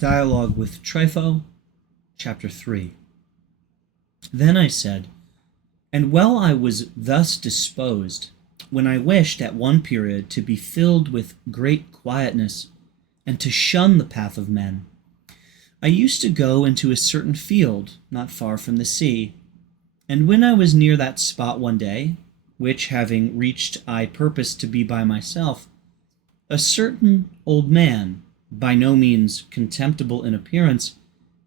Dialogue with Trypho, Chapter 3. Then I said, and while I was thus disposed, when I wished at one period to be filled with great quietness, and to shun the path of men, I used to go into a certain field not far from the sea, and when I was near that spot one day, which having reached I purposed to be by myself, a certain old man, by no means contemptible in appearance,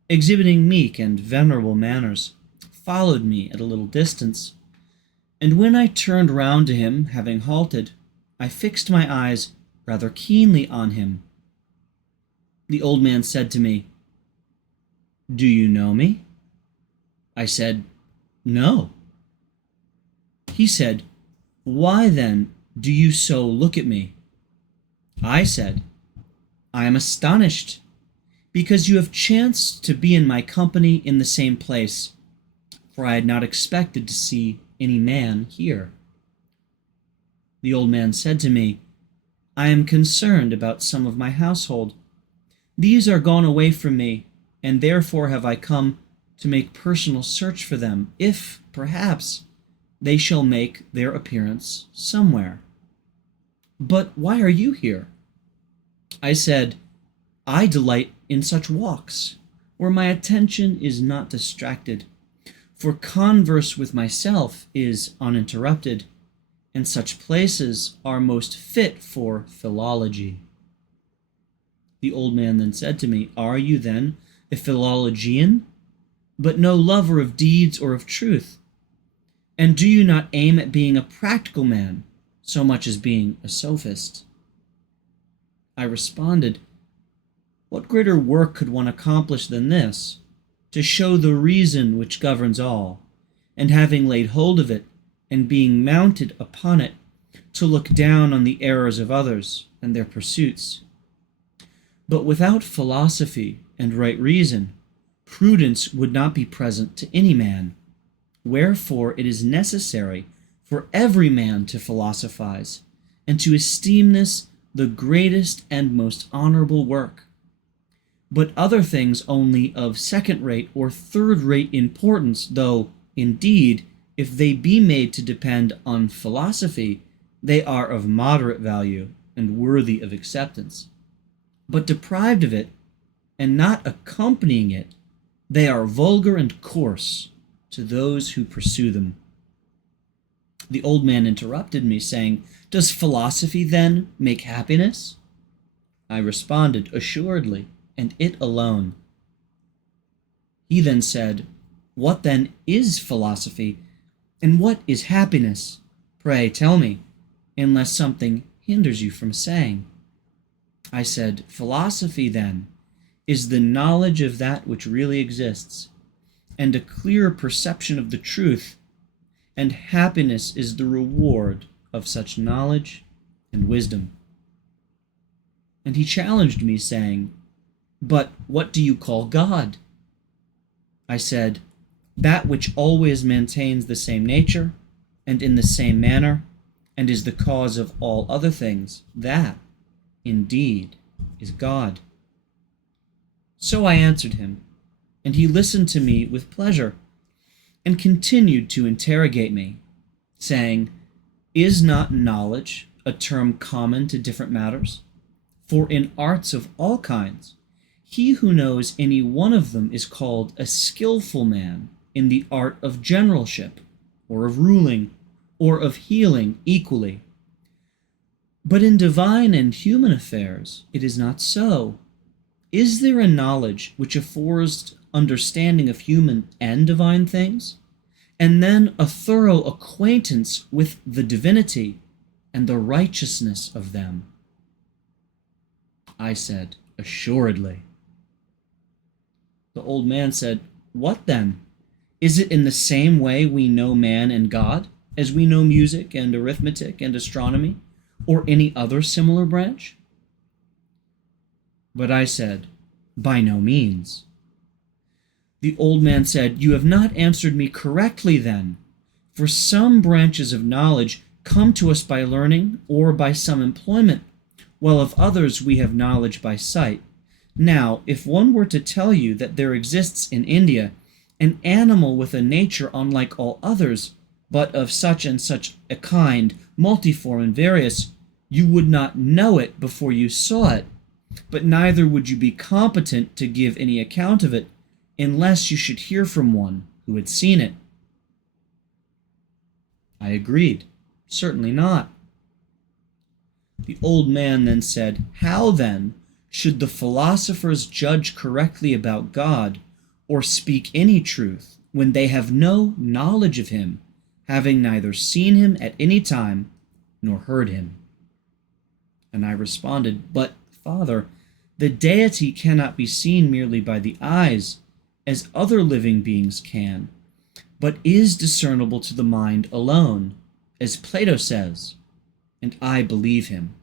exhibiting meek and venerable manners, followed me at a little distance. And when I turned round to him, having halted, I fixed my eyes rather keenly on him. The old man said to me, "Do you know me?" I said, "No." He said, "Why then do you so look at me?" I said, "I am astonished, because you have chanced to be in my company in the same place, for I had not expected to see any man here." The old man said to me, "I am concerned about some of my household. These are gone away from me, and therefore have I come to make personal search for them, if, perhaps, they shall make their appearance somewhere. But why are you here?" I said, "I delight in such walks, where my attention is not distracted, for converse with myself is uninterrupted, and such places are most fit for philology." The old man then said to me, "Are you then a philologian, but no lover of deeds or of truth? And do you not aim at being a practical man, so much as being a sophist?" I responded, "What greater work could one accomplish than this, to show the reason which governs all, and having laid hold of it, and being mounted upon it, to look down on the errors of others and their pursuits? But without philosophy and right reason, prudence would not be present to any man. Wherefore it is necessary for every man to philosophize, and to esteem this the greatest and most honorable work. But other things only of second-rate or third-rate importance, though, indeed, if they be made to depend on philosophy, they are of moderate value and worthy of acceptance. But deprived of it, and not accompanying it, they are vulgar and coarse to those who pursue them." The old man interrupted me, saying, "Does philosophy, then, make happiness?" I responded, "Assuredly, and it alone." He then said, "What then is philosophy, and what is happiness? Pray tell me, unless something hinders you from saying." I said, "Philosophy, then, is the knowledge of that which really exists, and a clear perception of the truth, and happiness is the reward of such knowledge and wisdom." And he challenged me, saying, "But what do you call God?" I said, "That which always maintains the same nature, and in the same manner, and is the cause of all other things, that, indeed, is God." So I answered him, and he listened to me with pleasure, and continued to interrogate me, saying, "Is not knowledge a term common to different matters? For in arts of all kinds, he who knows any one of them is called a skillful man in the art of generalship, or of ruling, or of healing equally. But in divine and human affairs it is not so. Is there a knowledge which affords understanding of human and divine things, and then a thorough acquaintance with the divinity and the righteousness of them?" I said, "Assuredly." The old man said, "What then? Is it in the same way we know man and God, as we know music and arithmetic and astronomy, or any other similar branch?" But I said, "By no means." The old man said, "You have not answered me correctly then, for some branches of knowledge come to us by learning or by some employment, while of others we have knowledge by sight, Now, if one were to tell you that there exists in India an animal with a nature unlike all others, but of such and such a kind, multiform and various, you would not know it before you saw it, but neither would you be competent to give any account of it unless you should hear from one who had seen it. I agreed. Certainly not. The old man then said, How then should the philosophers judge correctly about God, or speak any truth, when they have no knowledge of him, having neither seen him at any time nor heard him? And I responded, But, Father, the deity cannot be seen merely by the eyes, as other living beings can, but is discernible to the mind alone, as Plato says, and I believe him.